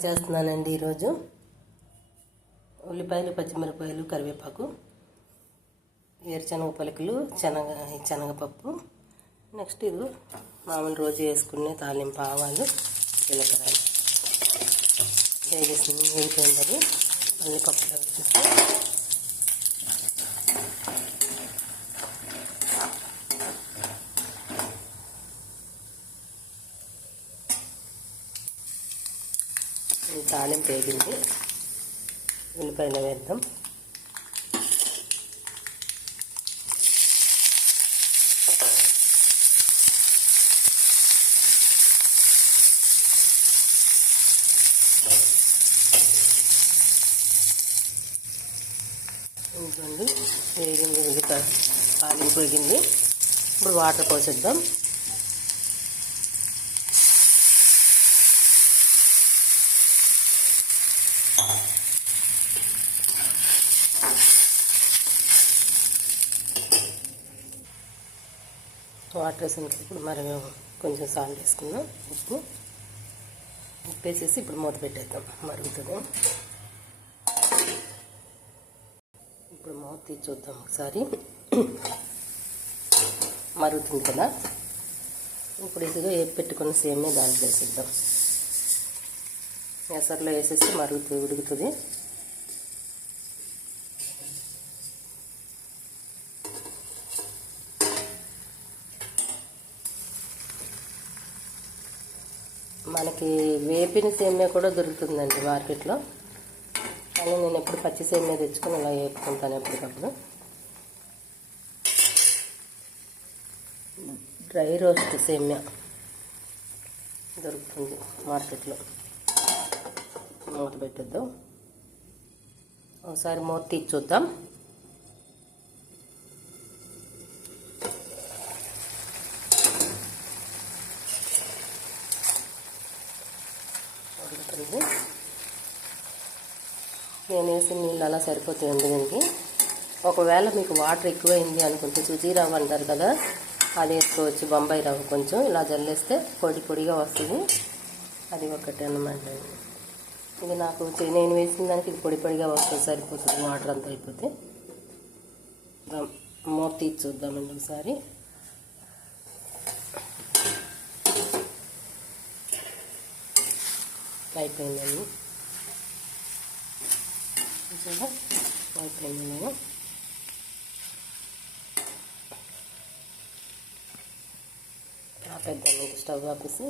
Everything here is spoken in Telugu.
చేస్తున్నానండి ఈరోజు ఉల్లిపాయలు, పచ్చిమిరపకాయలు, కరివేపాకు, ఏరుశనగ పలుకులు, శనగపప్పు, నెక్స్ట్ ఇది మామూలు రోజు వేసుకునే తాలింపు ఆవాలు, జీలకర్ర వేగిపోయింది. మళ్ళీ పప్పులో వేసేసి తాలింపు వేగింది. ఉల్లిపాయలు వేద్దాం. ఇంకోండి వేగింది, ఉల్లిపాయ తాలింపు వేగింది. ఇప్పుడు వాటర్ పోసేద్దాం. వాటర్ వేసిన ఇప్పుడు మరి కొంచెం సాల్ట్ వేసుకుందాం. ఉప్పు వేసేసి ఇప్పుడు మూత పెట్టేద్దాం. మరుగుతుంది. ఇప్పుడు మూత తీసి చూద్దాం ఒకసారి. మరుగుతుంది కదా. ఇప్పుడు ఇదిగో వేపి పెట్టుకున్న సేమ్యా దాంట్లో వేసేద్దాం. ఎసర్లో వేసేసి ఉడుకుతుంది. మనకి వేపిన సేమ్యా కూడా దొరుకుతుందండి మార్కెట్లో. కానీ నేను ఎప్పుడు పచ్చి సేమ్యా తెచ్చుకొని ఇలా వేపుకుంటాను ఎప్పటికప్పుడు. డ్రై రోస్ట్ సేమ్యా దొరుకుతుంది మార్కెట్లో. మూత పెట్టేద్దాం. ఒకసారి మూత తీసి చూద్దాం. నేను వేసిన నీళ్ళు అలా సరిపోతాయండి దీనికి. ఒకవేళ మీకు వాటర్ ఎక్కువైంది అనుకుంటే సుజీ రవ్వ అంటారు కదా, అది వేసుకోవచ్చు. బొంబాయి రవ్వ కొంచెం ఇలా జల్లేస్తే పొడి పొడిగా వస్తుంది. అది ఒకటి అన్నమాట. ఇది నాకు నేను వేసిన దానికి ఇది పొడి పొడిగా వస్తుంది, సరిపోతుంది. వాటర్ అంతా అయిపోతే మూత తీసి చూద్దామండి ఒకసారి. అయిపోయిందండి. అయిపోయింది. నేను ఆపేద్దాం. స్టవ్ ఆపేసి